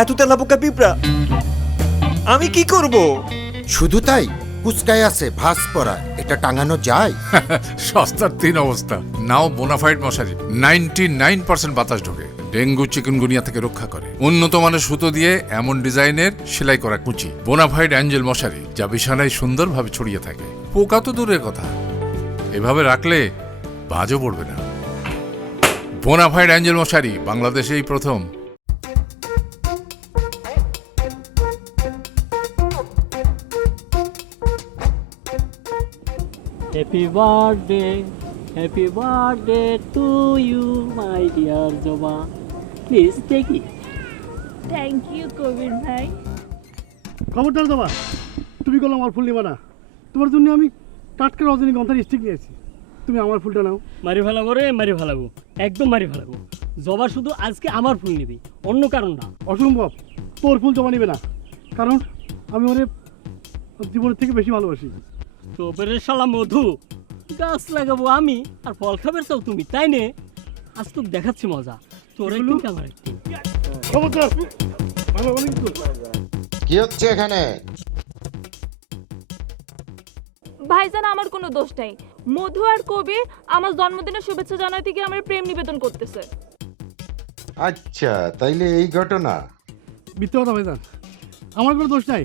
এত তেলাপোকা পিঁপড়া, আমি কি করব? শুধু তাই, কুচকায় আছে ভাঁজ পরা, এটা টাঙানো যায়? সস্তার তিন অবস্থা। নাও বোনাফাইড মশারি, 99% বাতাস ঢোকে, ডেঙ্গু চিকুনগুনিয়া থেকে রক্ষা করে। উন্নত মানের সুতো দিয়ে এমন ডিজাইনের সেলাই করা কুচি। বোনাফাইড অ্যাঞ্জেল মশারি, যা বিছানায় সুন্দরভাবে ছড়িয়ে থাকে। পোকা তো দূরের কথা, এভাবে রাখলে বাজও পড়বে না। বোনাফাইড অ্যাঞ্জেল মশারি বাংলাদেশেই প্রথম। Happy birthday to you, my dear Joba. Please take it. Thank you Kabir ভাই। খবরদার দেবা, তুমি করলো আমার ফুল নিবা না। তোমার জন্য আমি টাটকা রজনীগন্ধার স্টিক নিয়েছি, তুমি আমার ফুলটা নাও। মারি ফেলাবো রে, মারি ফেলাবো, একদম মারি ফেলাবো। জবা শুধু আজকে আমার ফুল নিবি, অন্য কারণ না। অসম্ভব, তোর ফুল জমা নিবে না, কারণ আমি ওরে জীবনের থেকে বেশি ভালোবাসি। তোপের শালা মধু, গাছ লাগাবো আমি আর ফল খাবে চাও তুমি, তাই নে? আজ তো দেখাচ্ছি মজা, তোর একদিন আমার একদিন। খবরদার, ভালো ভালো কিন্তু। কি হচ্ছে এখানে? ভাইজান আমার কোনো দোষ নাই, মধু আর কবির আমার জন্মদিনের শুভেচ্ছা জানাতে গিয়ে আমার প্রেম নিবেদন করতেছে। আচ্ছা, তাইলে এই ঘটনা। মিথ্যে কথা ভাইজান, আমার কোনো দোষ নাই,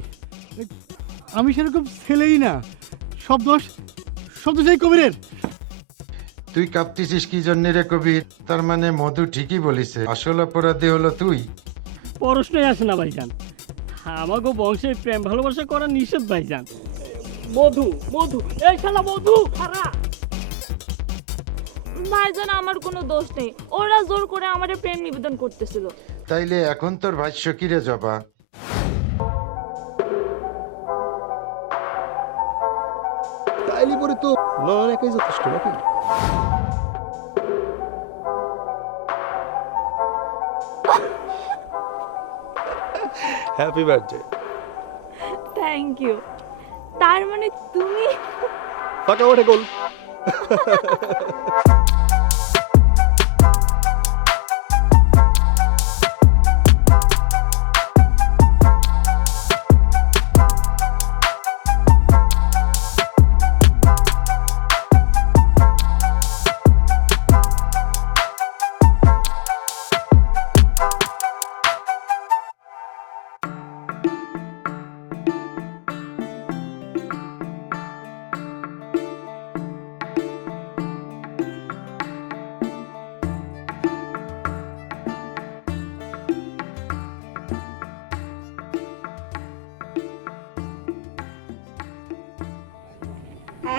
আমি সেরকম ছেলেই না। সব দোষ এই কবিরের। তুই কাঁপতেছিস কি জন্য রে কবির? তার মানে মধু ঠিকই বলিছে, আসল অপরাধী হলো তুই। প্রশ্নই আসে না ভাইজান, আমাকে বংশে প্রেম ভালোবাসা করা নিষেধ ভাইজান। মধু মধু, এই শালা মধু খারাপ। ভাইজান আমার কোনো দোষ নেই, ওরা জোর করে আমার প্রেম নিবেদন করতেছিল। তাইলে এখন তোর ভাষ্য কি রে জবা? তাইলে পরে তো নয়ন একাই যথেষ্ট নাকি? Happy birthday. Thank you. তার মানে তুমি ফাঁকা মাঠে গোল।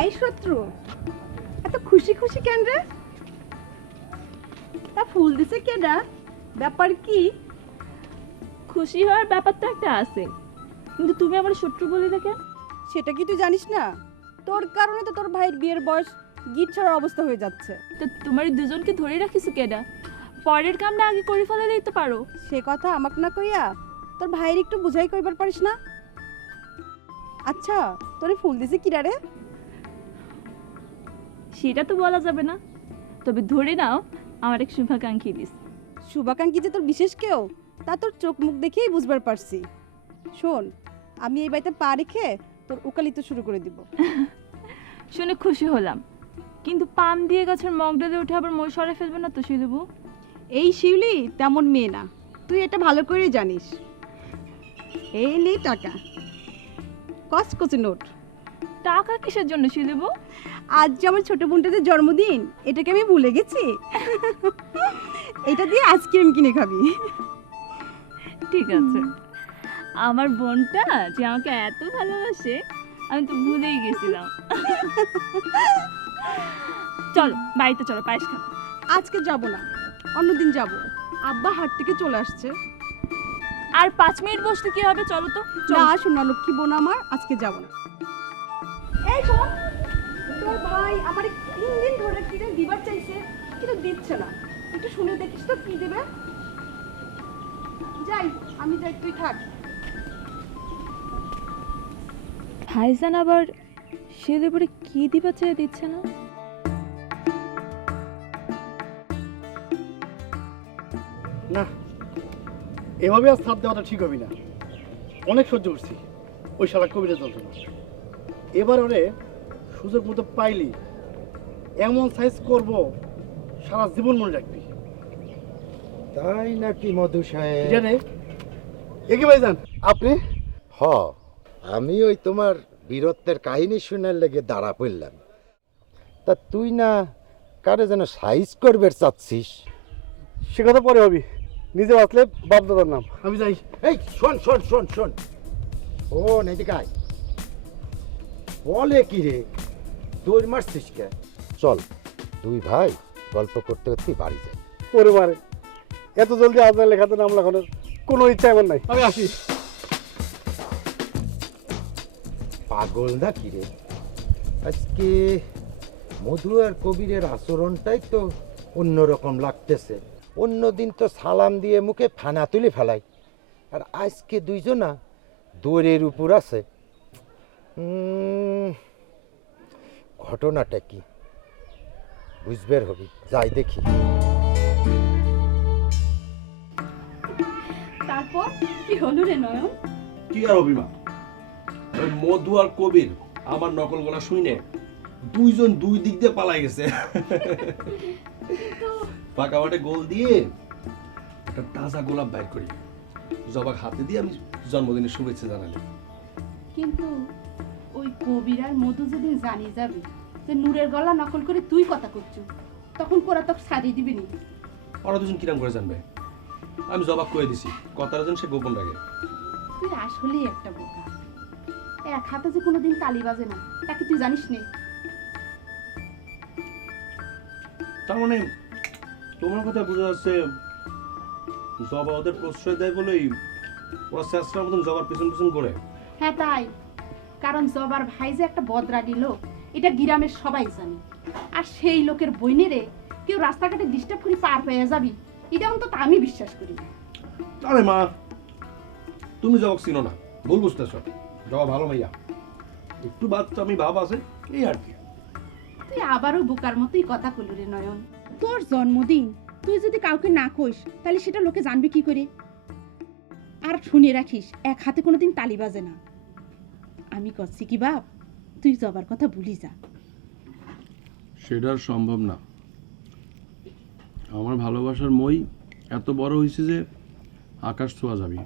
এই শত্রু, এত খুশি খুশি কেন রে? তা ফুল দিছে কেডা? ব্যাপার কি? খুশি হওয়ার ব্যাপার তো একটা আছে, কিন্তু তুমি আমার শত্রু বলে না কেন? সেটা কি তুই জানিস না? তোর কারণে তো তোর ভাইয়ের বিয়ের বয়স গিট ছাড়ার অবস্থা হয়ে যাচ্ছে। তো তোমার দুজনকে ধরে রাখিস কেডা? পরের কামটা আগে করে ফেলে দিতে পারো। সে কথা আমাকে না কইয়া তোর ভাইয়ের একটু বুঝাই কইবার পারিস না? আচ্ছা, তোরে ফুল দিছে কিরা রে? সেটা তো বলা যাবে না, তবে ধরে নাও আমার এক শুভাকাঙ্ক্ষী দিস। শুভাকাঙ্ক্ষী যে তোর বিশেষ কেউ তা তোর চোখ মুখ দেখেই বুঝবার পারছি। শোন, আমি এই বাড়িতে পা রেখে তোর উকালিতে শুরু করে দিব। শুনে খুশি হলাম, কিন্তু পাম দিয়ে গাছের মগডালে উঠে আবার মই সরে ফেলবে না তো শিলুবু? এই শিউলি তেমন মেয়ে না, তুই এটা ভালো করে জানিস। এই নে টাকা, কচকচে নোট। টাকা কিসের জন্য শিলুবু? আজ যে আমার ছোট বোনটাদের জন্মদিন, এটাকে আমি ভুলে গেছি। এটা দিয়ে আইসক্রিম কিনে খাবি। ঠিক আছে, আমার বোনটা যে আমাকে এত ভালোবাসে আমি তো ভুলেই গেছিলাম। চলো বাড়িতে চলো, পায়েস খাবো। আজকে যাব না, অন্যদিন যাব। আব্বা হাট থেকে চলে আসছে। আর 5 মিনিট বসতে কি হবে? চলো তো। না শোনা লক্ষ্মী বোন আমার, আজকে যাব না। এই শোন, তোর ভাই আমার 3 দিন ধরে কিনে দিবার চাইছে, কিন্তু দিচ্ছে না। একটু শুনে দেখিস তো কি দেবে। যাই, আমি যাই, তুই থাক। ভাইজান আবার শিলের পরে কি দিবা চেয়ে দিচ্ছে না? না, এভাবে আর ছাড় দেওয়াটা ঠিক হবে না। অনেক সহ্য করছি ওই শালা কবিরের যন্ত্রণা। এবার ওরে সুযোগ মতো পাইলি এমন সাইজ করব সারা জীবন মনে রাখবি। তাই নাকি মধু সাহেব? জানে একে ভাইজান আপনি? হ, আমি ওই তোমার বীরত্বের কাহিনী শোনার লেগে দাঁড়া পড়লাম। তা তুই না কারে যেন সাইজ করবে চাচ্ছিস? সে কথা পরে হবি, নিজে বাঁচলে বাপ দাদার নাম। আমি যাই। এই শোন শোন শোন শোন শোন, এদিকে আয়। বলে কি রে, দৌড় মারছিস কে? চল দুই ভাই গল্প করতে করতে বাড়ি যাই। ওরে মারে, এত জলদি আপনার লেখাতে নাম লেখানোর কোনো ইচ্ছা আমার নাই। আমি আসি। পাগল না কি রে, আজকে মধু আর কবিরের আচরণটাই তো অন্যরকম লাগতেছে। অন্যদিন তো সালাম দিয়ে মুখে ফানা তুলে ফেলাই, আর আজকে দুইজনা দৌড়ের উপর আছে। ঘটনাটা কি বুঝবের হবি, যাই দেখি। তারপর কি হলো রে নয়ন? কি আর অভিমান, ওই মধু আর কবির আমার নকল গলা শুনে দুইজন দুই দিক দিয়ে পালাই গেছে। ফাঁকা মাঠে গোল দিয়ে একটা তাজা গোলাপ বাইর করি, জবাক হাতে দিয়ে আমি জন্মদিনের শুভেচ্ছা জানালাম। কিন্তু ওই কবির আর মধু যেদিন জানি যাবে যে নূরের গলা নকল করে তুই কথা করছু, তখন কোরা তোকে ছাড়িয়ে দিবি নি। ওরা দুজন কিরাম করে জানবে? আমি জবাব করে দিছি, কথাটা যেন সে গোপন রাখে। তুই আসলেই একটা বোকা। এক হাতে যে কোনোদিন তালি বাজে না, তাকে তুই জানিস নি? তার মানে তোমার কথা বোঝা যাচ্ছে জবা ওদের প্রশ্রয় দেয় বলেই ওরা শেষটার মতন জবার পিছন পিছন করে। হ্যাঁ তাই, কারণ জবার ভাই যে একটা বদরাগী লোক এটা গ্রামের সবাই জানে। আর সেই লোকের বইনেরে কেউ রাস্তাঘাটে ডিস্টার্ব করে পার হয়ে যাবি, এটা অন্তত আমি বিশ্বাস করি না। আরে মা, তুমি জবাব চিনো না, ভুল বুঝতেছ। জবা ভালো মাইয়া, একটু বাচ্চা আমি ভাব আছে, এই আর কি। তুই আবারও বোকার মতোই কথা কইলি রে নয়ন। তোর জন্মদিন তুই যদি কাউকে না কইস তাহলে সেটা লোকে জানবে কি করে? আর শুনে রাখিস, এক হাতে কোনোদিন তালি বাজে না। আমি করছি কি বাপ, তুই জবার কথা ভুলি যা। সেটা আর সম্ভব না। আমার ভালোবাসার মই এত বড় হয়েছে যে আকাশ ছোঁয়া যাবে।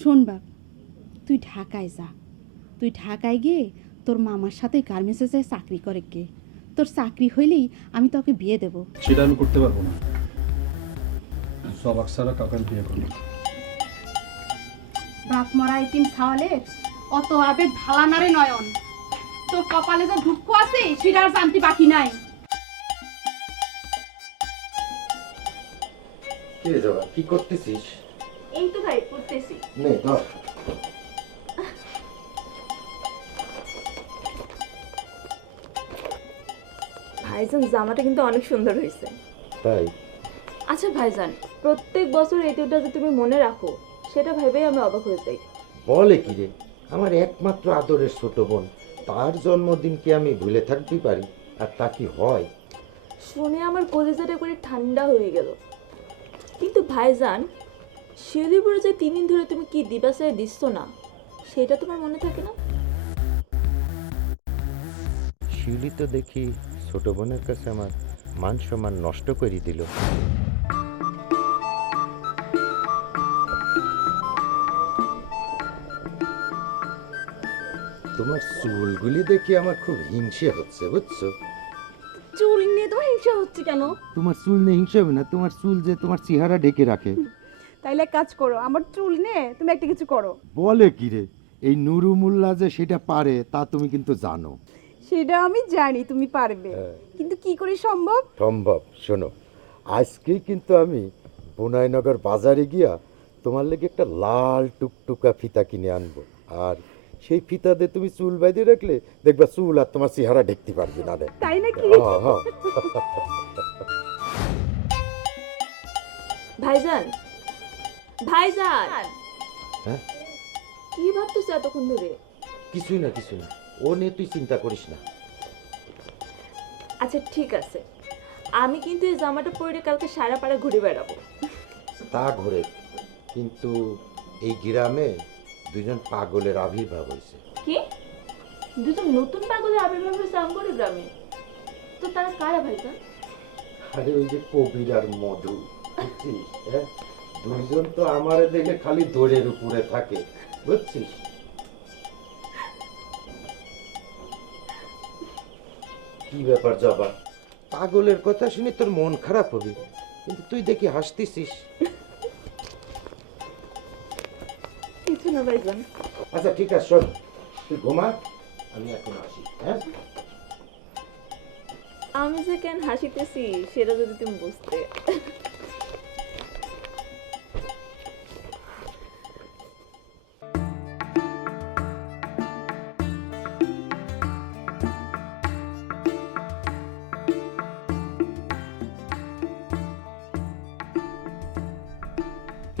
শোন বাপ, তুই ঢাকায় যা। তুই ঢাকায় গিয়ে তোর মামার সাথে গার্মেন্টসে যায় চাকরি করে গে। তোর চাকরি হইলেই আমি তোকে বিয়ে দেব। সেটা আমি করতে পারবো না। সবাক সারা কাউকে আমি বিয়ে করবো। বাপ মরা এতিম ছাওয়ালের অত আবেগ ভালা না রে নয়ন। তোর কপালে যে দুঃখ আছে সেটা আর জানতে বাকি নাই। কি রে জবা, কি করতেছিস? এই তো ভাই পড়তেছি। নে ধর। ভাইজান জামাটা কিন্তু অনেক সুন্দর হয়েছে। তাই? আচ্ছা ভাইজান, প্রত্যেক বছর এই দিনটা যে তুমি মনে রাখো সেটা ভেবেই আমি অবাক হয়ে যাই। বলে কি রে, আমার একমাত্র আদরের ছোট বোন, তার জন্মদিন কি আমি ভুলে থাকতে পারি? আর তা কি হয়? শুনে আমার কলিজাটা করে ঠান্ডা হয়ে গেল। কিন্তু ভাইজান, শিলিগুড়ি যে 3 দিন ধরে তুমি কি দিবাসায় দিচ্ছ না, সেটা তোমার মনে থাকে না? শিউলি তো দেখি ছোট বোনের কাছে আমার মান সম্মান নষ্ট করে দিল। তোমার চুলগুলি দেখি আমার খুব হিংসে হচ্ছে, বুঝছো? চুল নিয়ে তোমার হিংসা হচ্ছে কেন? তোমার চুল নিয়ে হিংসে হবে না, তোমার চুল যে তোমার চেহারা ঢেকে রাখে। তাইলে এক কাজ করো, আমার চুল নিয়ে তুমি একটা কিছু করো। বলে কি রে, এই নুরু মোল্লা যে সেটা পারে তা তুমি কিন্তু জানো। সেটা আমি জানি তুমি পারবে, কিন্তু কি করে সম্ভব? সম্ভব। শোনো, আজকে কিন্তু আমি বোনাইনগর বাজারে গিয়া তোমার লেগে একটা লাল টুকটুকা ফিতা কিনে আনবো, আর সেই ফিতা দিয়ে তুমি চুল বাইতে রাখলে দেখবা চুল আর তোমার চেহারা দেখতে পারবে না রে। তাই নাকি? হ্যাঁ। ভাইজান, ভাইজান, হ্যাঁ? কি ভাবতেছো এতক্ষণ ধরে? কিছুই না, ও নিয়ে তুই চিন্তা করিস না। আচ্ছা ঠিক আছে, আমি কিন্তু এই জামাটা পরে কালকে সারা পাড়া ঘুরে বেড়াবো। তা ঘরে কিন্তু এই গ্রামে দুজন পাগলের আবির্ভাব হয়েছে। কি দুজন নতুন পাগলের আবির্ভাব হয়েছে আমগর গ্রামে? তো তারা কারা ভাইজান? আরে ওই যে কবির আর মধু, বুঝছিস? হ্যাঁ, দুইজন তো আমারে দেখে খালি দৌড়ের উপরে থাকে, বুঝছিস? কি ব্যাপার জবা, পাগলের কথা শুনে তোর মন খারাপ হবে, কিন্তু তুই দেখি হাসতেছিস। কিছু না ভাইজান। আচ্ছা ঠিক আছে, শোন, তুই ঘুমা, আমি এখন আসি। হ্যাঁ, আমি যে কেন হাসিতেছি সেটা যদি তুমি বুঝতে।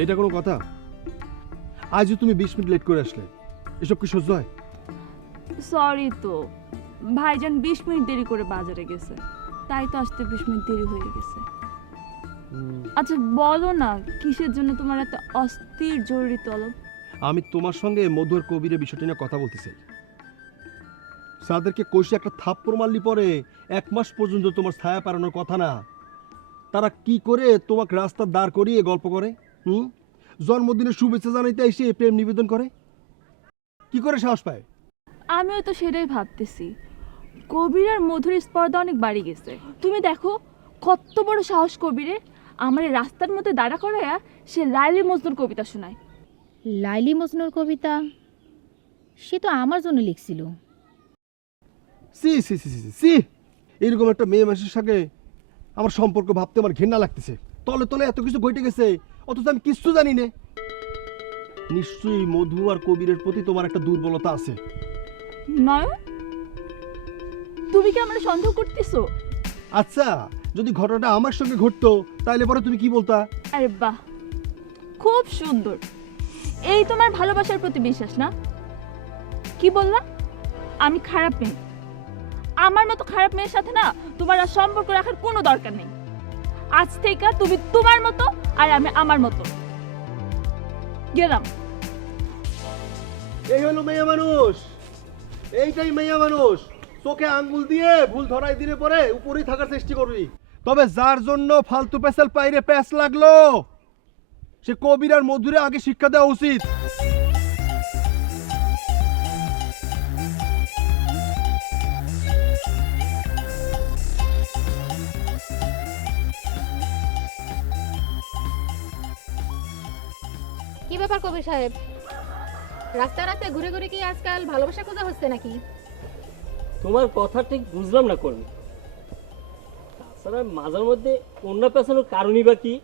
এটা কোনো কথা? আজও তুমি 20 মিনিট লেট করে আসলে, এসব কি সহ্য হয়? সরি তো ভাইজান, 20 মিনিট দেরি করে বাজারে গেছে, তাই তো আসতে 20 মিনিট দেরি হয়ে গেছে। আচ্ছা বলো না, কিসের জন্য তোমার এত অস্থির জরুরি তলব? আমি তোমার সঙ্গে মধু আর কবিরের বিষয়টি নিয়ে কথা বলতে চাই। তাদেরকে কষে একটা থাপ্পড় মারলি পরে 1 মাস পর্যন্ত তোমার ছায়া পারানোর কথা না। তারা কি করে তোমাকে রাস্তা দাঁড় করিয়ে গল্প করে, জন্মদিনের শুভেচ্ছা জানাইতে এসে প্রেম নিবেদন করে, কি করে সাহস পায়? আমিও তো সেটাই ভাবতেছি, কবির আর মধুর স্পর্ধা অনেক বাড়ি গেছে। তুমি দেখো কত বড় সাহস কবিরের, আমার এই রাস্তার মধ্যে দাঁড়া করাইয়া সে লাইলি মজনুর কবিতা শোনায়। লাইলি মজনুর কবিতা? সে তো আমার জন্য লিখছিল। C C C C C, এরকম একটা মেয়ে মানুষের সঙ্গে আমার সম্পর্ক ভাবতে আমার ঘৃণা লাগতেছে। তলে তলে এত কিছু ঘটে গেছে, অথচ আমি কিচ্ছু জানি না। নিশ্চয়ই মধু আর কবিরের প্রতি তোমার একটা দুর্বলতা আছে। নয়ন, তুমি কি আমার সন্দেহ করতেছো? আচ্ছা, যদি ঘটনাটা আমার সঙ্গে ঘটতো তাহলে পরে তুমি কি বলতা? আরে বাহ, খুব সুন্দর। এই তোমার ভালোবাসার প্রতি বিশ্বাস না? কি বললা? আমি খারাপ মেয়ে? আমার মতো খারাপ মেয়ের সাথে না তোমার আর সম্পর্ক রাখার কোনো দরকার নেই। আজ থেকে তুমি তোমার মতো আর আমি আমার মতো। গেলাম। এই হলো মেয়ে মানুষ, এইটাই মেয়ে মানুষ। চোখে আঙ্গুল দিয়ে ভুল ধরাই দিলে পরে উপরেই থাকার চেষ্টা করবি। তবে যার জন্য ফালতু পেছাল পাইরে প্যাচ লাগলো, সে কবির আর মধুরে আগে শিক্ষা দেওয়া উচিত। কি ব্যাপার কবির সাহেব, রাস্তা রাস্তায় ঘুরে ঘুরে কি আজকাল ভালোবাসা খোঁজা হচ্ছে নাকি? তোমার কথা ঠিক বুঝলাম না কর্মী। তাছাড়া মাঝের মধ্যে অন্য পেছানোর কারণই বা কি?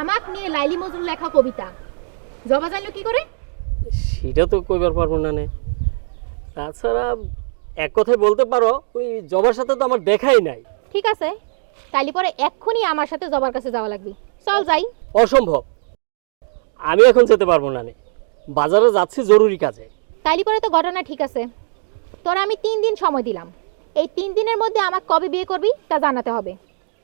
আমাক নিয়ে লাইলি মজনুর লেখা কবিতা জবা জানলো কি করে? সেটা তো কইবার পারবো না নে। তাছাড়া এক কথায় বলতে পারো, ওই জবার সাথে তো আমার দেখাই নাই। ঠিক আছে, তাইলে পরে এক্ষুনি আমার সাথে জবার কাছে যাওয়া লাগবে। চল যাই। অসম্ভব, আমি এখন যেতে পারবো না নে, বাজারে যাচ্ছি জরুরি কাজে। তাইলে পরে তো ঘটনা ঠিক আছে, তোরা আমি 3 দিন সময় দিলাম। এই 3 দিনের মধ্যে আমাকে কবে বিয়ে করবি তা জানাতে হবে,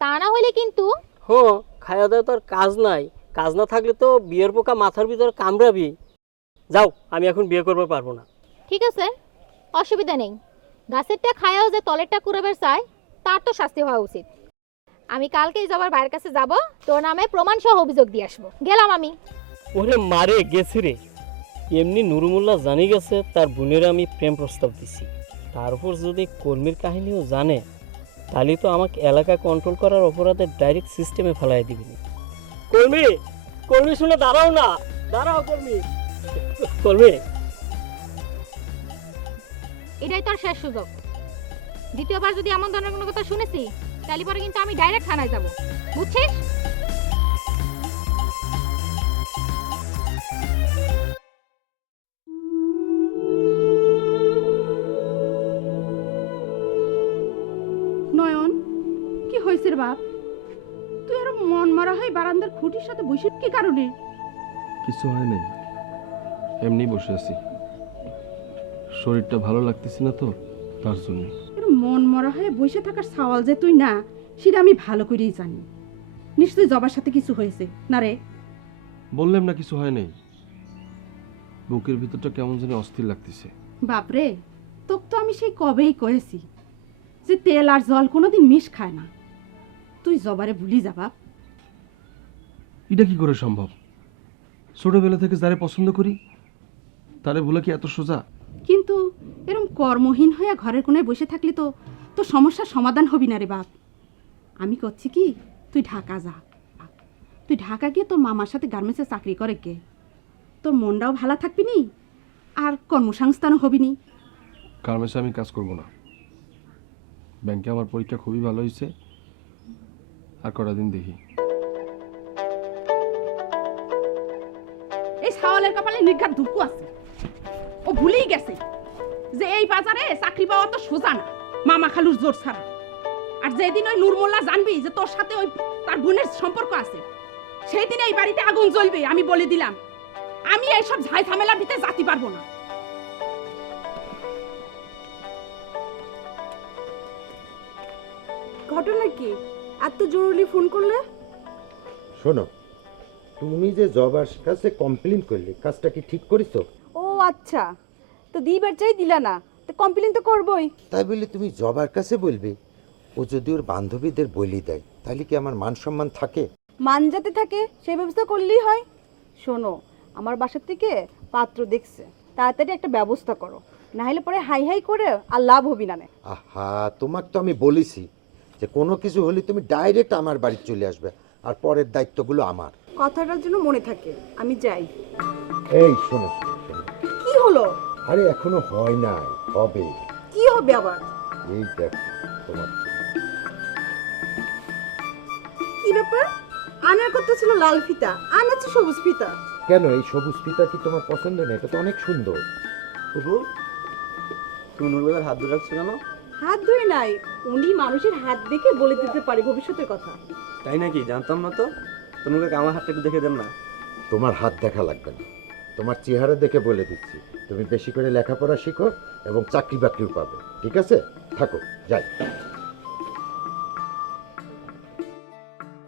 তা না হলে কিন্তু। হ্যাঁ, খাওয়া দাওয়া তো আর কাজ নাই, কাজ না থাকলে তো বিয়ের পোকা মাথার ভিতর কামড়াবি। যাও, আমি এখন বিয়ে করতে পারবো না। ঠিক আছে, অসুবিধা নেই। গাছেরটা খায়াও যে তলেরটা কুড়াবার চায়, তার তো শাস্তি হওয়া উচিত। আমি কালকেই জবার ভাইয়ের কাছে যাব, তোর নামে প্রমাণ সহ অভিযোগ দিয়ে আসবো। গেলাম আমি। ওরে মারে গেছে রে, এমনি নুরুমুল্লাহ জানি গেছে তার বোনের আমি প্রেম প্রস্তাব দিছি। তারপর যদি কর্মীর কাহিনীও জানে, তাহলে তো আমাকে এলাকা কন্ট্রোল করার অপরাধে ডাইরেক্ট সিস্টেমে ফেলাই দিবি। কর্মী, কর্মী শুনে দাঁড়াও না, দাঁড়াও কর্মী। কর্মী, এটাই তোর শেষ সুযোগ। দ্বিতীয়বার যদি এমন ধরনের কোনো কথা শুনেছি, তাহলে পরে কিন্তু আমি ডাইরেক্ট থানায় যাব, বুঝছিস? নয়ন, কি হয়েছে রে বাপ? তুই আর মন মারা হয়ে বারান্দার খুঁটির সাথে বসে কি কারণে? কিছু হয় নাই, এমনি বসে আছি। শরীরটা ভালো লাগতেছে না তো, তার জন্য। মন মরা হয়ে বসে থাকার সওয়াল যে তুই না, সেটা আমি ভালো করেই জানি। নিশ্চয়ই জবার সাথে কিছু হয়েছে না রে? বললাম না কিছু হয় নাই, বুকের ভিতরটা কেমন জানি অস্থির লাগতেছে। বাপরে, তোকে তো আমি সেই কবেই কয়েছি যে তেল আর জল কোনোদিন মিশ খায় না। তুই জবারে ভুলি যা বাপ। এটা কি করে সম্ভব? ছোটবেলা থেকে যারে পছন্দ করি তারে ভুলা কি এত সোজা? কিন্তু এরকম কর্মহীন হয়ে ঘরের কোনায় বসে থাকলে তো তোর সমস্যার সমাধান হবি না রে বাপ। আমি করছি কি, তুই ঢাকা যা। তুই ঢাকা গিয়ে তোর মামার সাথে গার্মেন্টসে চাকরি করে গে, তোর মনটাও ভালো থাকবি নি আর কর্মসংস্থানও হবি নি। গার্মেন্টসে আমি কাজ করব না। ব্যাংকে আমার পরীক্ষা খুবই ভালো হয়েছে, আর কটা দিন দেখি। এই সাওয়ালের কপালে নির্ঘাত দুঃখ আছে। ও ভুলেই গেছে যে এই বাজারে চাকরি পাওয়া তো সোজা না, মামা খালুর জোর ছাড়া। আর যেদিন ওই নূরমোল্লা জানবি যে তোর সাথে ওই তার বোনের সম্পর্ক আছে, সেই দিন এই বাড়িতে আগুন জ্বলবে। আমি বলে দিলাম, আমি এইসব ঝাই ঝামেলার ভিতরে যেতে পারবো না। ঘটনা কি? এত জরুরি ফোন করলে? শোনো, তুমি যে জবার কাছে কমপ্লেন করলে, কাজটা কি ঠিক করেছো? ও আচ্ছা, তো দিবার চাই দিলা না, তো কমপ্লেন তো করবই। তাই বলে তুমি জবার কাছে বলবে? ও যদি ওর বান্ধবীদের বলি দেয়, তাহলে কি আমার মান সম্মান থাকে? মান যাতে থাকে সেই ব্যবস্থা করলেই হয়। শোনো, আমার বাসার থেকে পাত্র দেখছে, তাড়াতাড়ি একটা ব্যবস্থা করো, না হলে পরে হাই হাই করে আর লাভ হবি না। আহা, তোমাকে তো আমি বলেছি যে কোনো কিছু হলে তুমি ডাইরেক্ট আমার বাড়ি চলে আসবে, আর পরের দায়িত্বগুলো আমার। কথাটার জন্য মনে থাকে, আমি যাই। এই শোনো শোনো, শোনো। কি হলো? আরে এখনো হয় নাই, হবে। কি হবে আবার? এই দেখো তোমার। কি ব্যাপার? আনার কথা ছিল লাল ফিতা, আনাচ্ছে সবুজ ফিতা। কেন, এই সবুজ ফিতা কি তোমার পছন্দ নেই? এটা তো অনেক সুন্দর। তুমি নুরুলের হাত ধরে রাখছো কেন? হাত ধরে নাই, উনি মানুষের হাত দেখে বলে দিতে পারে ভবিষ্যতের কথা। তাই নাকি? জানতাম না তো। তুমি আমার হাতটা একটু দেখে দেন না। তোমার হাত দেখা লাগবে না, তোমার চেহারা দেখে বলে দিচ্ছি। তুমি বেশি করে লেখাপড়া শিখো এবং চাকরি বাকরিও পাবে, ঠিক আছে? থাকো, যাই।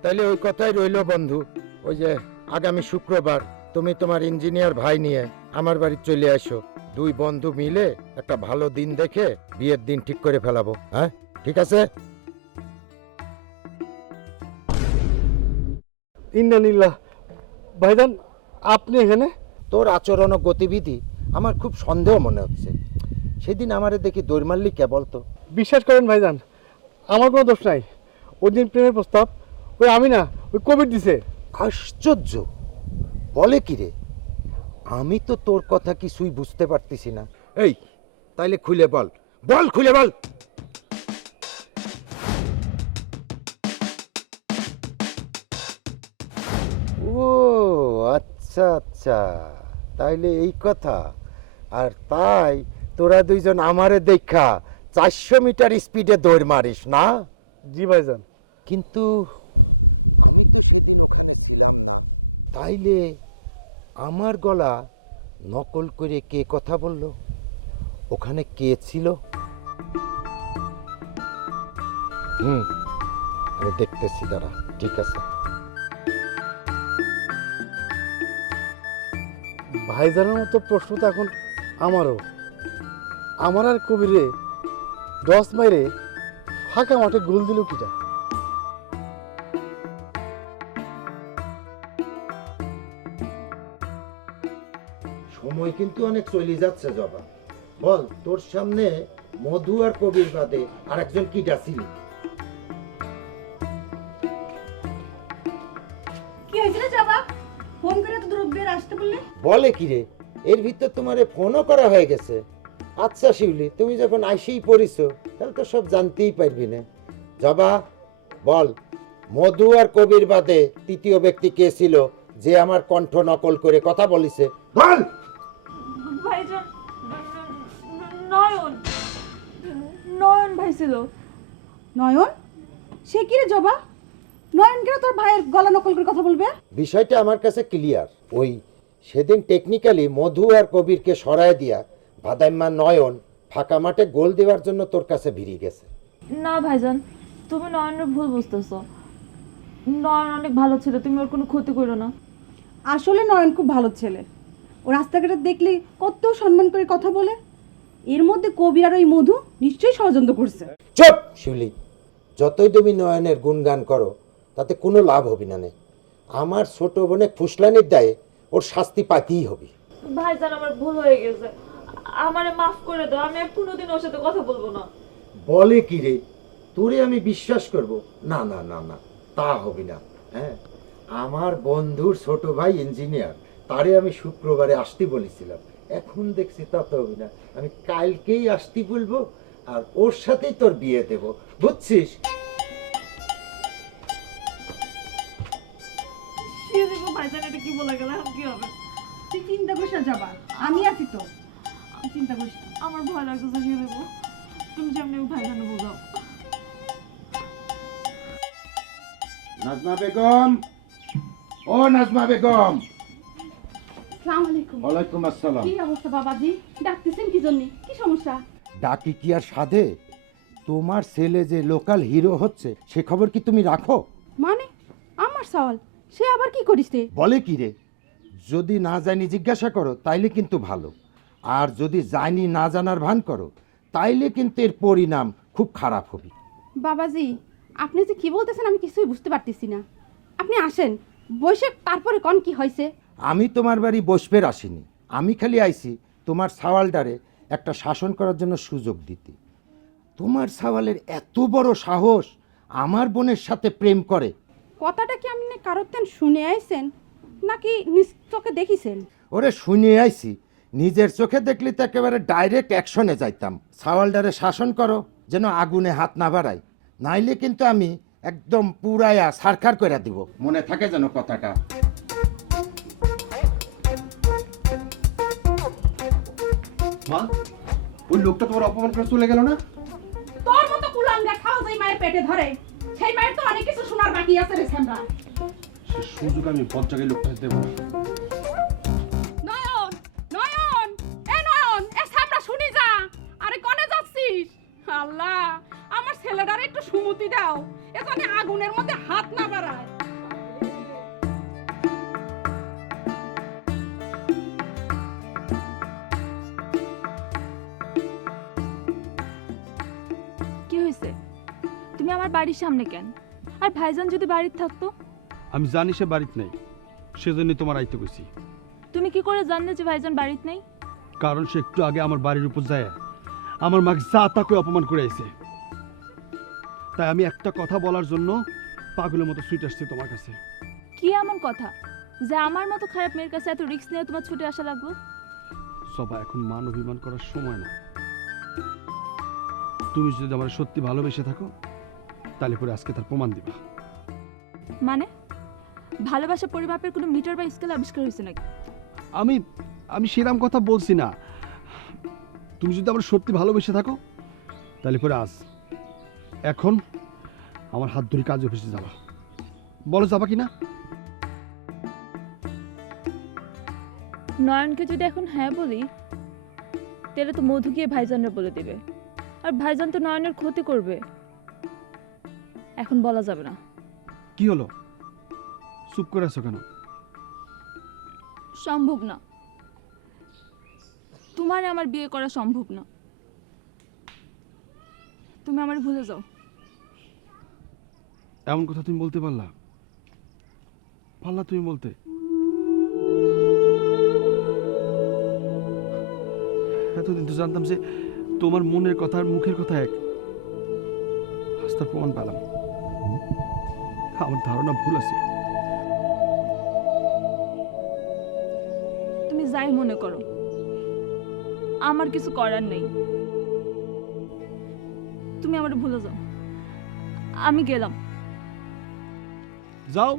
তাহলে ওই কথাই রইলো বন্ধু, ওই যে আগামী শুক্রবার তুমি তোমার ইঞ্জিনিয়ার ভাই নিয়ে আমার বাড়ি চলে আসো। দুই বন্ধু মিলে একটা ভালো দিন দেখে বিয়ের দিন ঠিক করে ফেলাবো। হ্যাঁ, ঠিক আছে? ইন্নালিল্লাহ। ভাইজান, আপনি এখানে? তোর আচরণ ও গতিবিধি আমার খুব সন্দেহ মনে হচ্ছে। সেদিন আমারে দেখি দৌড় মারলি কে বলতো? বিশ্বাস করেন ভাইজান, আমার কোনো দোষ নাই। ওই দিন প্রেমের প্রস্তাব ওই আমি না, ওই কবির দিছে। আশ্চর্য, বলে কি রে? আমি তো তোর কথা কিছুই বুঝতে পারতেছি না। এই, তাইলে খুলে বল, বল খুলে বল। ও আচ্ছা আচ্ছা, তাইলে এই কথা। আর তাই তোরা দুইজন আমারে দেখা 400 মিটার স্পিডে দৌড় মারিস না? জি ভাইজান। কিন্তু তাইলে আমার গলা নকল করে কে কথা বলল? ওখানে কে ছিল? আমি দেখতেছি, দাঁড়া। ঠিক আছে। ভাইজানের মতো প্রশ্ন তো এখন আমারও। আমার আর কবিরে 10 মাইরে ফাঁকা মাঠে গোল দিল কিটা? সময় কিন্তু অনেক চলে যাচ্ছে জবা। বল, তোর সামনে মধু আর কবির বাদে আর একজন কি ডাছিল? কি হয়েছিল যাবা? ফোন করে তো দূর বের আসতে বললে? বলে কি রে, এর ভিতর তোমারে ফোনও করা হয়ে গেছে। আচ্ছা শিউলি, তুমি যখন আইসেই পড়িছো তাহলে তো সব জানতেই পারবি না। জবা, বল, মধু আর কবির বাদে তৃতীয় ব্যক্তি কে ছিল যে আমার কণ্ঠ নকল করে কথা বলিছে? বল। ভাইজান, নয়ন, নয়ন ভাই ছিল। নয়ন? সে কি রে জবা? নয়ন কেন তোর ভাইয়ের গলা নকল করে কথা বলবে? বিষয়টা আমার কাছে ক্লিয়ার। ওই সেদিন টেকনিক্যালি মধু আর কবিরকে সরায় দিয়া বাদাইম্মা নয়ন ফাঁকা মাঠে গোল দেওয়ার জন্য তোর কাছে ভিড়ে গেছে। না ভাইজান, তুমি নয়নের ভুল বুঝতেছো। নয়ন অনেক ভালো ছিল, তুমি ওর কোনো ক্ষতি করো না। আসলে নয়ন খুব ভালো ছেলে। ও রাস্তাঘাটে দেখলে কত সম্মান করে কথা বলে। এর মধ্যে কবির আর ওই মধু নিশ্চয়ই ষড়যন্ত্র করছে। চুপ শিউলি, যতই তুমি নয়নের গুণগান করো তাতে কোনো লাভ হবে না নে। আমার ছোট বোনে ফুসলানির দায়ে ওর শাস্তি পাইতেই হবে। ভাইজান আমার ভুল হয়ে গেছে, আমারে মাফ করে দাও, আমি আর কোনোদিন ওর সাথে কথা বলবো না। বলে কি রে, তোরে আমি বিশ্বাস করব? না না না না, তা হবে না। হ্যাঁ, আমার বন্ধুর ছোট ভাই ইঞ্জিনিয়ার, তারে আমি শুক্রবারে আসতে বলেছিলাম। এখন দেখছি তা তো হবে না, আমি কালকেই আসতে বলবো আর ওর সাথেই তোর বিয়ে দেব, বুঝছিস? ভাইজান এটা কি বলে গেল, এখন কি হবে? তুই চিন্তা করিস না যাবা, আমি আছি তো, তুই চিন্তা করিস না। আমার ভয় লাগতেছে শিয়ে দেবো, তুমি যেমনি ভাইজানে বোঝাও। নাজমা বেগম, ও নাজমা বেগম। আসসালামু আলাইকুম। ওয়ালাইকুম আসসালাম। কি অবস্থা বাবাজি? ডাকতেছেন কি জন্য? কি সমস্যা? ডাকি কি আর সাধে? তোমার ছেলে যে লোকাল হিরো হচ্ছে সে খবর কি তুমি রাখো? মানে আমার সওয়াল, সে আবার কি করিছে? বলে কি রে, যদি না জানি জিজ্ঞাসা করো তাইলে কিন্তু ভালো, আর যদি জানি না জানার ভান করো তাইলে কিন্তু এর পরিণাম খুব খারাপ হবে। বাবাজি, আপনি যে কি বলতেছেন আমি কিছুই বুঝতে পারতেছি না। আপনি আসেন, বসে তারপরে কোন কি হয়েছে? আমি তোমার বাড়ি বসবের আসিনি, আমি খালি আইছি তোমার সাওয়ালটারে একটা শাসন করার জন্য সুযোগ দিতে। তোমার সাওয়ালের এত বড় সাহস আমার বোনের সাথে প্রেম করে। কথাটা কি আপনি কারোর তেন শুনে আইছেন নাকি নিজ চোখে দেখিছেন? ওরে শুনে আইছি, নিজের চোখে দেখলি তো একেবারে ডাইরেক্ট অ্যাকশনে যাইতাম। সাওয়ালটারে শাসন করো যেন আগুনে হাত না বাড়াই, নাইলে কিন্তু আমি একদম পুরাইয়া সারখার করে দিব, মনে থাকে যেন কথাটা। মা, ওই লোকটা তোমার অপমান করে চলে গেল না? তোর মতো কুলাঙ্গা খাও যেই মায়ের পেটে ধরে, সেই মায়ের তো অনেক কিছু শোনার বাকি আছে রে সামরা। সে সুযোগ আমি বজ্জাকে লোকটা দেব না। নয়ন, নয়ন, নয়ন, সামরা শুনি যা। আরে কোনে যাচ্ছিস? আল্লাহ, আমার ছেলেটারে একটু সুমতি দাও, এখানে আগুনের মধ্যে হাত না বাড়ায়। কি হয়েছে? তুমি আমার বাড়ির সামনে কেন? আর ভাইজান যদি বাড়িতে থাকতো? আমি জানি সে বাড়িতে নেই, সেজন্য তোমার আইতে কইছি। তুমি কি করে জানলে যে ভাইজান বাড়িতে নেই? কারণ সে একটু আগে আমার বাড়ির উপর যায় আমার মাকে যা তা করে অপমান করে আইছে। তাই আমি একটা কথা বলার জন্য পাগলের মতো ছুটে আসছি তোমার কাছে। কি এমন কথা যে আমার মতো খারাপ মেয়ের কাছে এত রিস্ক নিয়ে তোমার ছুটে আসা লাগলো? সবাই এখন মান অভিমান করার সময় না। তুমি যদি আমার সত্যি ভালোবেসে থাকো তাহলে পরে আজকে তার প্রমাণ দিবা। মানে ভালোবাসা পরিমাপের কোনো মিটার বা স্কেল আবিষ্কার হয়েছে নাকি? আমি আমি সেরাম কথা বলছি না। তুমি যদি আমার সত্যি ভালোবেসে থাকো তাহলে পরে আজ এখন আমার হাত ধরে কাজ অফিসে যাবা। বলো যাবা কি না? নয়নকে যদি এখন হ্যাঁ বলি তাহলে তো মধু গিয়ে ভাইজানরা বলে দেবে, আর ভাইজান তো নয়নের ক্ষতি করবে। এখন বলা যাবে না। কি হলো, চুপ করে আছো কেন? সম্ভব না, তোমার আমার বিয়ে করা সম্ভব না। তুমি আমার ভুলে যাও। এমন কথা তুমি বলতে পারলা? তুমি বলতে? এতদিন তো জানতাম যে তোমার মনের কথা আর মুখের কথা এক, আজ তার প্রমাণ পেলাম। আমার ধারণা ভুল আছে। তুমি যাই মনে করো, আমার কিছু করার নেই। তুমি আমার ভুলে যাও, আমি গেলাম। যাও,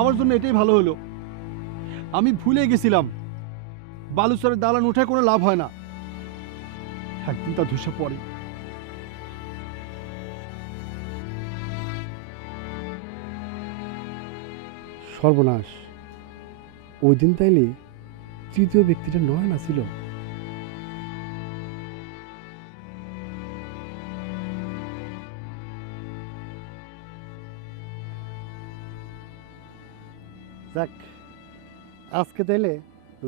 আমার জন্য এটাই ভালো হলো। আমি ভুলে গেছিলাম বালুচরের দালান উঠায় কোনো লাভ হয় না, একদিন তা ধসে পড়ে। সর্বনাশ, ওই দিন তাইলে তৃতীয় ব্যক্তিটা নয়ন ছিল। যাক, আজকে তাইলে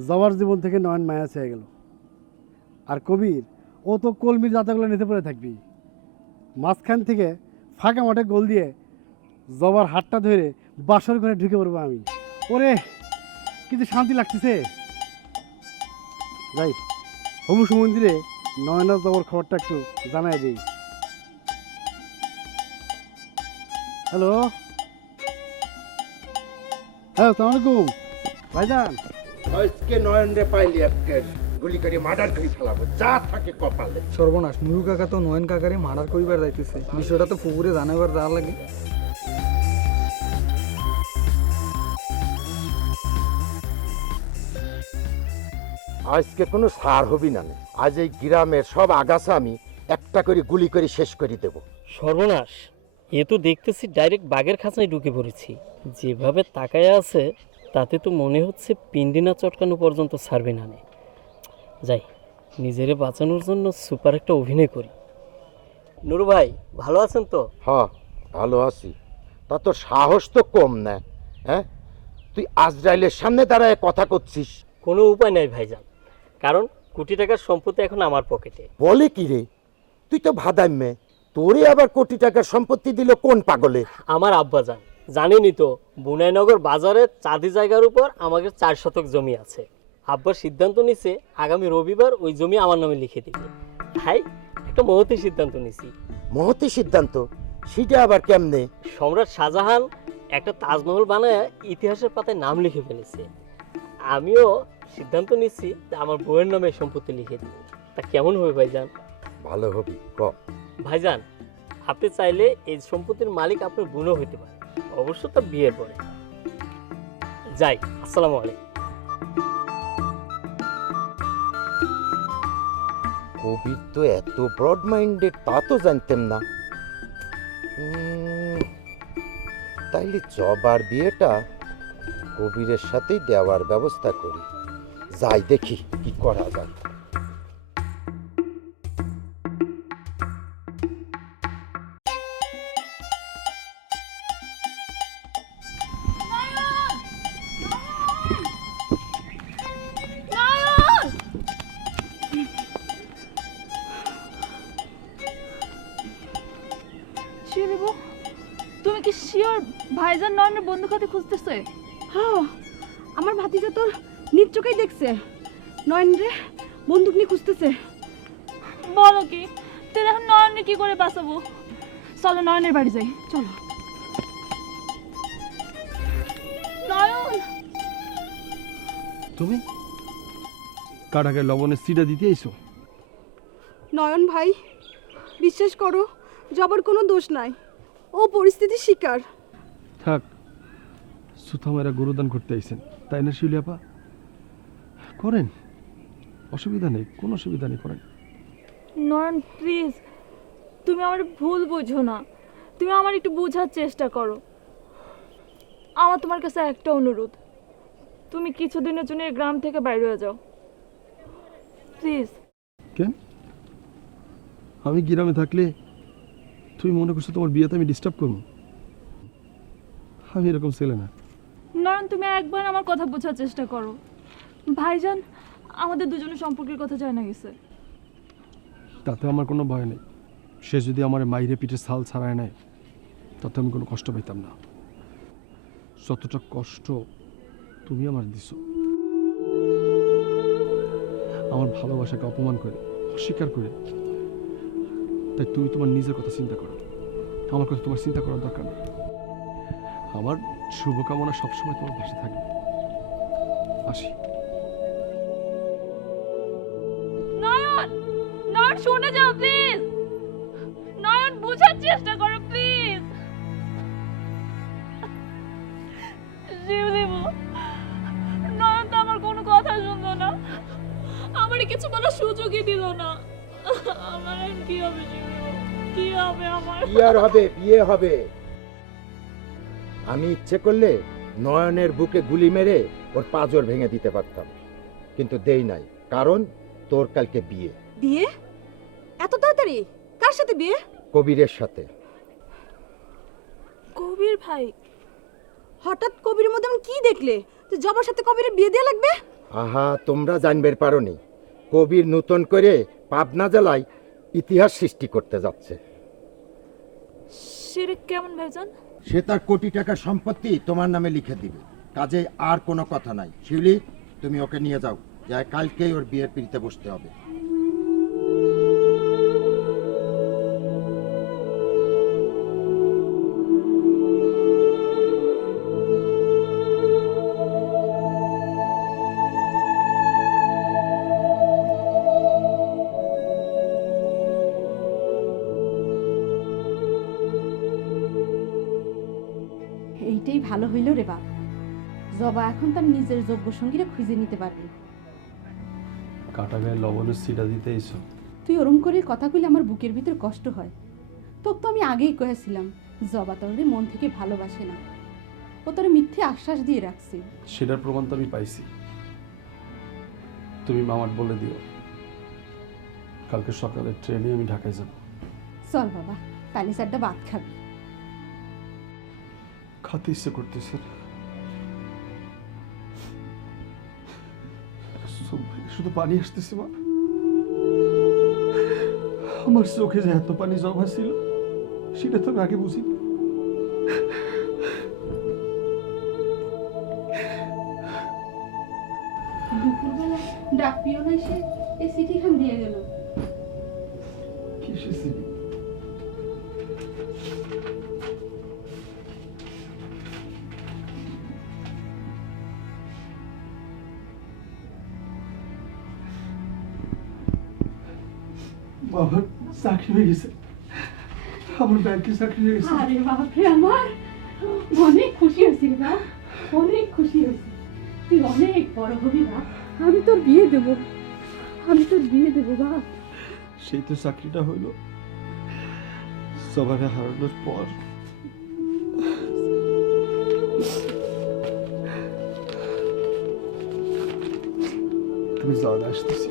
জবার জীবন থেকে নয়ন মায়া চেয়ে গেল। আর কবির, ও তো কলমির জাতাগুলো নিতে পড়ে থাকবি। মাঝখান থেকে ফাঁকা মাঠে গোল দিয়ে জবার হাতটা ধরে বাসর ঘরে ঢুকে পড়বো আমি। ওরে কিন্তু শান্তি লাগতেছে। যাই, হবু সমন্দিরে নয়নার জবর খবরটা একটু জানাই দিই। হ্যালো, হ্যাঁ, আসসালামু আলাইকুম ভাইজান। আজকে নয়নরে পাইলি আজকে গুলি করে মার্ডার করে ফেলাবো, যা থাকে কপালে। সর্বনাশ, নুরু কাকা তো নয়ন কাকারে মার্ডার করিবার যাইতেছে। বিষয়টা তো পুকুরে জানাবার যা লাগে। আজকে কোনো সার হবি না নে। আজ এই গ্রামের সব আগাছা আমি একটা করে গুলি করে শেষ করে দেব। সর্বনাশ, এ তো দেখতেছি ডাইরেক্ট বাঘের খাঁচায় ঢুকে পড়েছি। যেভাবে তাকায় আছে তাতে তো মনে হচ্ছে পিন্ডি না চটকানো পর্যন্ত ছাড়বে না। যাই, নিজেরে বাঁচানোর জন্য সুপার একটা অভিনয় করি। নুরু ভাই, ভালো আছেন তো? হ্যাঁ, ভালো আছি। তা তোর সাহস তো কম না, হ্যাঁ? তুই আজরাইলের সামনে দাঁড়ায় কথা করছিস। কোনো উপায় নাই ভাইজান, কারণ কোটি টাকার সম্পত্তি এখন আমার পকেটে। বলে কি রে, তুই তো ভাদাইমে, তোরে আবার কোটি টাকার সম্পত্তি দিল কোন পাগলে? আমার আব্বাজান, জানেনই তো বুনাইনগর বাজারে চাঁদি জায়গার উপর আমাকে 4 শতক জমি আছে। আব্বার সিদ্ধান্ত নিছে আগামী রবিবার ওই জমি আমার নামে লিখে দিবে। তাই একটা মহতি সিদ্ধান্ত নিছি। মহতি সিদ্ধান্ত? সেটা আবার কেমনে? সম্রাট শাহজাহান একটা তাজমহল বানায় ইতিহাসের পাতায় নাম লিখে ফেলেছে। আমিও সিদ্ধান্ত নিচ্ছি আমার বউয়ের নামে সম্পত্তি লিখে দিব। তা কেমন হবে ভাইজান? ভালো হবি ক। ভাইজান, আপনি চাইলে এই সম্পত্তির মালিক আপনার বোনও হইতে পারে, অবশ্য তা বিয়ের পরে। যাই, আসসালামু আলাইকুম। কবি তো এত ব্রড মাইন্ডেড, তা তো জানতাম না। তাইলে জবার বিয়েটা কবিরের সাথেই দেওয়ার ব্যবস্থা করি। যাই দেখি কি করা যায়। তুমি কি শিওর ভাইজান নয়নের বন্ধু খাতে খুঁজতেছে? হ্যাঁ, আমার ভাতিজা তোর নিজ চোখেই দেখছে নয়ন রে বন্দুক নিয়ে খুঁজতেছে। বলো কি? তাহলে এখন নয়নকে কি করে বাঁচাবো? চলো নয়নের বাড়ি যাই, চলো। নয়ন, তুমি কাটাকে লবণের সিটা দিতে আইছো? নয়ন ভাই, বিশ্বাস করো, জবার কোনো দোষ নাই, ও পরিস্থিতির শিকার। থাক, সুথামেরা গুরুদান করতে আইছেন, তাই না শিউলিয়াপা? করেন, অসুবিধা নেই, কোনো অসুবিধা নেই, করেন। নয়ন প্লিজ, তুমি আমার ভুল বুঝো না, তুমি আমার একটু বোঝার চেষ্টা করো। আমার তোমার কাছে একটা অনুরোধ, তুমি কিছুদিনের জন্য এই গ্রাম থেকে বাইরে হয়ে যাও প্লিজ। কেন? আমি গ্রামে থাকলে তুমি মনে করছো তোমার বিয়েতে আমি ডিস্টার্ব করবো? আমি এরকম ছেলে না। নয়ন, তুমি একবার আমার কথা বোঝার চেষ্টা করো। ভাইজান আমাদের দুজনের সম্পর্কের কথা জানা গেছে। তাতে আমার কোনো ভয় নেই। সে যদি আমার মাইরে পিঠে ছাল ছাড়ায় নেয় তাতে আমি কোনো কষ্ট পাইতাম না। যতটা কষ্ট তুমি আমার দিছো, আমার ভালোবাসাকে অপমান করে, অস্বীকার করে, তাই তুমি তোমার নিজের কথা চিন্তা করো, আমার কথা তোমার চিন্তা করার দরকার নেই। আমার শুভকামনা সবসময় তোমার পাশে থাকবে। আসি। নয়ন, নয়ন শুনে যাও প্লিজ। নয়ন বোঝার চেষ্টা করো প্লিজ। শিবদেব, নয়ন তো আমার কোনো কথা শুনলো না, আমারে কিছু বলার সুযোগই দিল না। আমার এখন কি হবে শিবদেব, কি হবে আমার? কি আর হবে? বিয়ে হবে। আমি ইচ্ছে করলে নয়নের বুকে গুলি মেরে ওর পাঁজর ভেঙে দিতে পারতাম, কিন্তু দেই নাই, কারণ তোর কালকে বিয়ে। বিয়ে? এত তাড়াতাড়ি? কার সাথে বিয়ে? কবিরের সাথে। কবির ভাই? হঠাৎ কবিরের মধ্যে এমন কি দেখলে যে জবার সাথে কবিরের বিয়ে দেওয়া লাগবে? আহা, তোমরা জানবার পারোনি কবির নতুন করে পাবনা জেলায় ইতিহাস সৃষ্টি করতে যাচ্ছে। সেটা কেমন ভাইজান? সে তার কোটি টাকার সম্পত্তি তোমার নামে লিখে দিবে, কাজে আর কোনো কথা নাই। শিউলি, তুমি ওকে নিয়ে যাও, যা কালকেই ওর বিয়ের পিড়িতে বসতে হবে। এইটাই ভালো হইল রে বাপ। জবা এখন তার নিজের যোগ্য সঙ্গীরা খুঁজে নিতে পারবে। কাটা গায়ে লবণের সিটা দিতে এসো। তুই ওরম করে কথা কইলে আমার বুকের ভিতর কষ্ট হয়। তোকে তো আমি আগেই কয়েছিলাম জবা তোরে মন থেকে ভালোবাসে না, ও তোর মিথ্যে আশ্বাস দিয়ে রাখছে। সেটার প্রমাণ তো আমি পাইছি। তুমি মামার বলে দিও কালকে সকালে ট্রেনে আমি ঢাকায় যাব। চল বাবা, তালি চারটা ভাত খাবি। খাতে ইচ্ছে করতেছে না। শুধু পানি আসতেছে মা। আমার চোখে যে এত পানি জমা ছিল সেটা তো আমি আগে বুঝিনি। দুপুরবেলা ডাক পিও না, এসে এই চিঠিখান দিয়ে গেল। কিসের চিঠি? বাবার চাকরি হয়ে গেছে, আমার ব্যাংকে চাকরি হয়ে গেছে। আরে বাপরে, আমার অনেক খুশি হয়েছি রে বাপ, অনেক খুশি হয়েছি। তুই অনেক বড় হবি বাপ, আমি তোর বিয়ে দেব, আমি তোর বিয়ে দেবো বাপ। সেই তো চাকরিটা হইল সবারে হারানোর পর। তুমি যাও না, আসতেছি।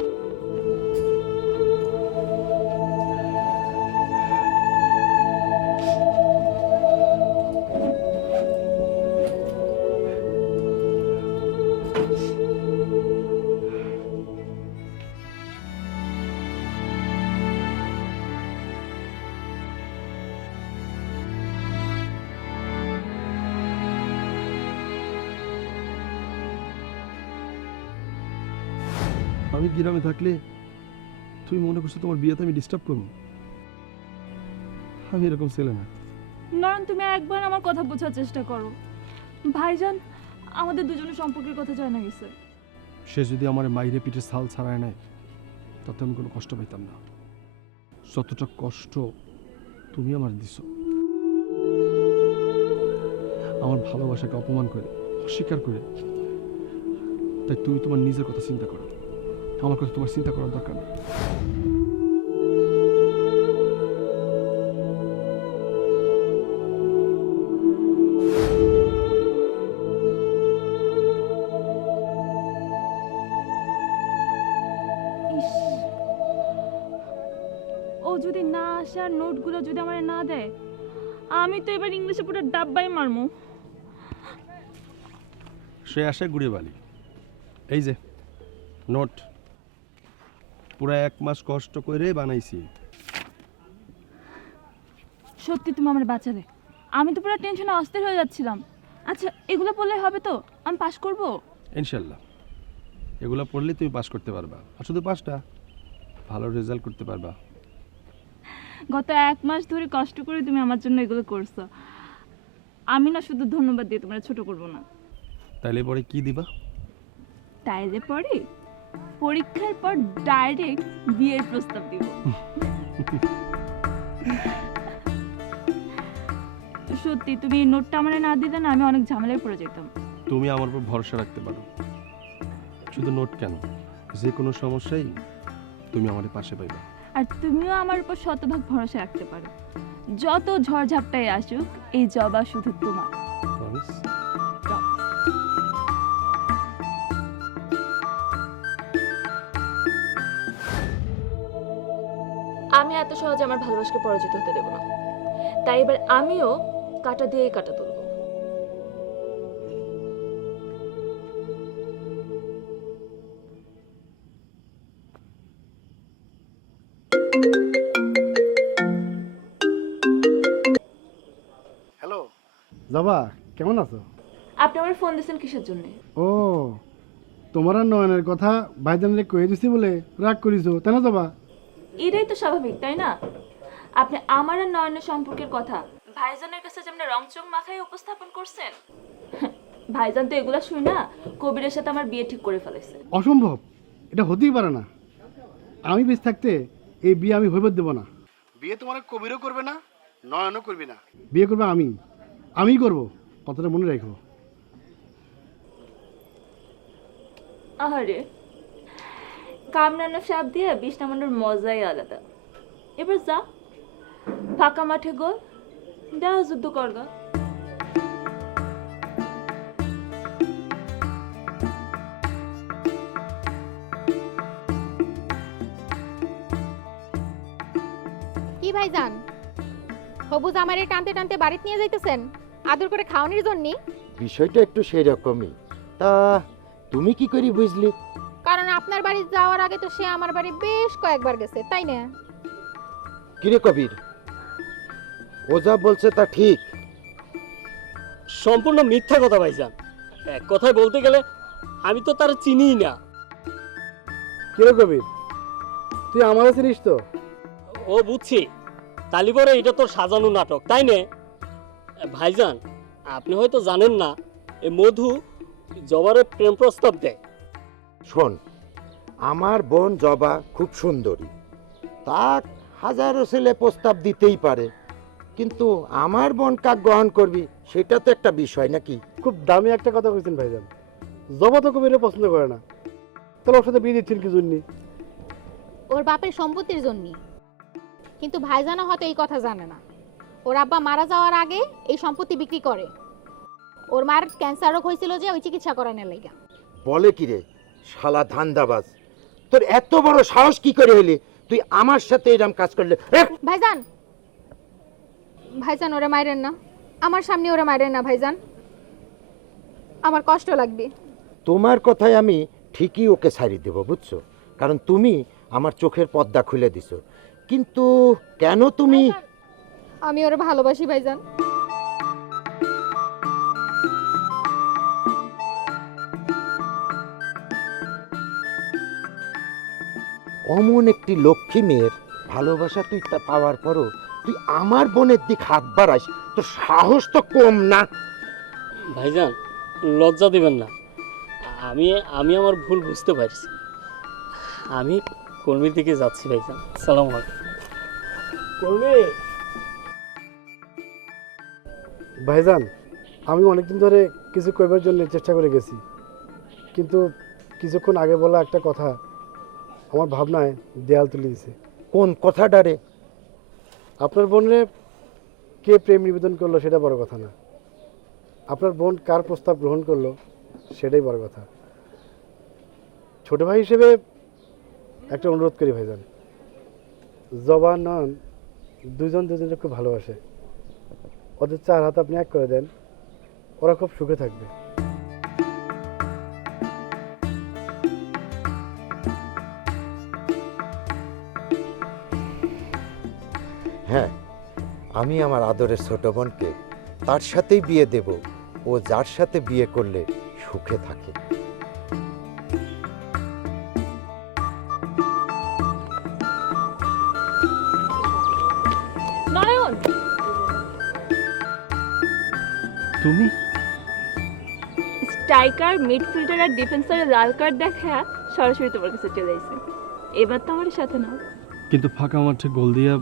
আমি গ্রামে থাকলে তুমি মনে করছো তোমার বিয়েতে আমি ডিস্টার্ব করবো? আমি এরকম ছেলে না। নয়ন, তুমি একবার আমার কথা বোঝার চেষ্টা করো। ভাইজান আমাদের দুজনের সম্পর্কের কথা জানা গেছে। সে যদি আমার মাইরে পিঠে ছাল ছাড়ায় নেয় তাতে আমি কোনো কষ্ট পাইতাম না। যতটা কষ্ট তুমি আমার দিছো, আমার ভালোবাসাকে অপমান করে, অস্বীকার করে, তাই তুমি তোমার নিজের কথা চিন্তা করো, আমার কথা তোমার চিন্তা করার দরকার নেই। ইস, ও যদি না আসে আর নোটগুলো যদি আমার না দেয়, আমি তো এবার ইংলিশে পুরো ডাব্বাই মারমু। সে আসে গুড়িয়ে বালি। এই যে নোট, পুরা 1 মাস কষ্ট করে বানাইছি। সত্যি তুমি আমার বাঁচালে, আমি তো পুরো টেনশনে অস্থির হয়ে যাচ্ছিলাম। আচ্ছা, এগুলো পড়লে হবে তো? আমি পাস করব ইনশাল্লাহ। এগুলো পড়লে তুমি পাস করতে পারবা, আর শুধু পাসটা, ভালো রেজাল্ট করতে পারবা। গত 1 মাস ধরে কষ্ট করে তুমি আমার জন্য এগুলো করছো। আমি না শুধু ধন্যবাদ দিয়ে তোমার ছোট করব না। তাইলে পরে কি দিবা? তাইলে পরে পরীক্ষার পর ডাইরেক্ট বিয়ের প্রস্তাব দিব। সত্যি তুমি এই নোটটা আমার না দিলে না, আমি অনেক ঝামেলায় পড়ে যেতাম। তুমি আমার উপর ভরসা রাখতে পারো। শুধু নোট কেন, যে কোনো সমস্যাই তুমি আমার পাশে পাইবা। আর তুমিও আমার উপর শতভাগ ভরসা রাখতে পারো। যত ঝড়ঝাপটাই আসুক, এই জবা শুধু তোমার। প্রমিস? আমি এত সহজে আমার ভালোবাসাকে পরাজিত হতে দেব না। তাই এবার আমিও কাটা দিয়ে কাটা তুলব। জবা কেমন আছো? আপনি আমার ফোন দিয়েছেন কিসের জন্য? ও তোমার আর নয়নের কথা ভাইজানরে কয়ে দিছি বলে রাগ করিছো তাই না জবা? এটাই তো স্বাভাবিক, তাই না? আপনি আমার আর নয়নের সম্পর্কের কথা ভাইজানের কাছে যেমন রংচং মাখায় উপস্থাপন করছেন, ভাইজান তো এগুলা শুই না কবিরের সাথে আমার বিয়ে ঠিক করে ফেলেছে। অসম্ভব, এটা হতেই পারে না। আমি বেশ থাকতে এই বিয়ে আমি হইবার দেবো না। বিয়ে তোমার কবিরও করবে না, নয়নও করবি না, বিয়ে করবে আমি করব, কথাটা মনে রাখো। আহারে, কামরানা সাপ দিয়ে বিষ নামানোর মজাই আলাদা। এবার যা, ফাঁকা মাঠে গোল দেওয়া যুদ্ধ করগা। কি ভাইজান, হবু জামাইরে টানতে টানতে বাড়িতে নিয়ে যাইতেছেন আদর করে খাওয়ানোর জন্য? বিষয়টা একটু সেই রকমই। তা তুমি কি করে বুঝলি? কারণ আপনার বাড়ি যাওয়ার আগে তো সে আমার বাড়ি বেশ কয়েকবার গেছে, তাই না? কিরে কবির, ও যা বলছে তা ঠিক? সম্পূর্ণ মিথ্যা কথা ভাইজান। এক কথায় বলতে গেলে আমি তো তার চিনিই না। কিরে কবির, তুই আমারও চিনিস তো? ও বুঝছি, তালিবরে এটা তো সাজানো নাটক, তাই না? ভাইজান, আপনি হয়তো জানেন না, এ মধু জবারে প্রেম প্রস্তাব দেয়। শোন, আমার বোন জবা খুব সুন্দরী, তা হাজারো ছেলে প্রস্তাব দিতেই পারে, কিন্তু আমার বোন কাক গ্রহণ করবি সেটা তো একটা বিষয় নাকি? খুব দামি একটা কথা কইছেন ভাইজান। জবা তো কবিরে পছন্দ করে না, তাহলে ওর সাথে বিয়ে দিচ্ছেন কি জন্য? ওর বাপের সম্পত্তির জন্য। কিন্তু ভাইজানও হয়তো এই কথা জানে না, ওর আব্বা মারা যাওয়ার আগে এই সম্পত্তি বিক্রি করে। ওর মার ক্যান্সার রোগ হয়েছিল যে ওই চিকিৎসা করানোর লাগা। বলে কি রে শালা ধান্দাবাজ, তোর এত বড় সাহস কি করে হলি তুই আমার সাথে এরকম কাজ করলে? ভাইজান, ভাইজান ওরে মাইরেন না, আমার সামনে ওরে মাইরেন না ভাইজান, আমার কষ্ট লাগবে। তোমার কথায় আমি ঠিকই ওকে ছাড়িয়ে দেবো, বুঝছো? কারণ তুমি আমার চোখের পর্দা খুলে দিছো। কিন্তু কেন তুমি? আমি ওরে ভালোবাসি ভাইজান। অমন একটি লক্ষ্মী মেয়ের ভালোবাসা তুই তা পাওয়ার পরও তুই আমার বোনের দিক হাত বাড়াইস, তোর সাহস তো কম না। ভাইজান, লজ্জা দিবেন না, আমি আমার ভুল বুঝতে পারছি। আমি কর্মীর দিকে যাচ্ছি ভাইজান। সালাম আলাইকুম। কর্মী ভাইজান, আমি অনেকদিন ধরে কিছু কইবার জন্য চেষ্টা করে গেছি, কিন্তু কিছুক্ষণ আগে বলা একটা কথা আমার ভাবনায় দেয়াল তুলে দিছে। কোন কথাটা রে? আপনার বোনরে কে প্রেম নিবেদন করলো সেটা বড় কথা না, আপনার বোন কার প্রস্তাব গ্রহণ করলো সেটাই বড় কথা। ছোট ভাই হিসেবে একটা অনুরোধ করি ভাইজান, জবা নয়ন দুজনকে খুব ভালোবাসে, ওদের 4 হাত আপনি এক করে দেন, ওরা খুব সুখে থাকবে। হ্যাঁ, আমি আমার আদরের ছোট বোনকে তার সাথেই বিয়ে দেব, ও যার সাথে বিয়ে করলে সুখে থাকে। নয়ন, তুমি? স্ট্রাইকার, মিডফিল্ডার আর ডিফেন্সারের লাল কার্ড দেখা সরাসরি তোমার কাছে চলে আসে। এবার তো আমার সাথে নাও। কিন্তু ফাঁকা মাঠে গোল দিয়া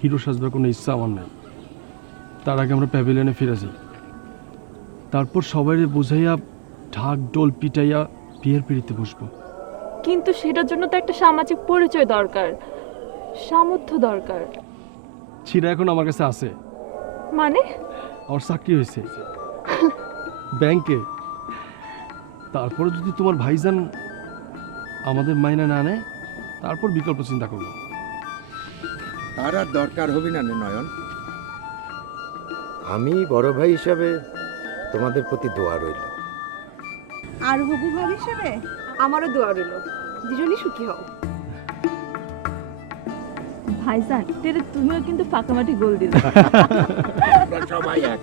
হিরো সাজবার কোনো ইচ্ছা আমার নাই। তার আগে আমরা প্যাভিলিয়নে ফিরে যাই, তারপর সবাই বুঝাইয়া ঢাক ডোল পিটাইয়া বিয়ের পিড়িতে বসবো। কিন্তু সেটার জন্য তো একটা সামাজিক পরিচয় দরকার, সামর্থ্য দরকার। ছিঁড়া এখন আমার কাছে আছে। মানে? আমার চাকরি হয়েছে ব্যাংকে। তারপরে যদি তোমার ভাইজান আমাদের মাইনা না নেয়, তারপর বিকল্প চিন্তা করবো। তার আর দরকার হবে না নয়ন, আমি বড় ভাই হিসাবে তোমাদের প্রতি দোয়া রইল। আর হবু ভাব হিসেবে আমারও দোয়া রইল, দুজনই সুখী হও। ভাইজান, তুমিও কিন্তু ফাঁকা মাঠে গোল দিলে। সবাই এক।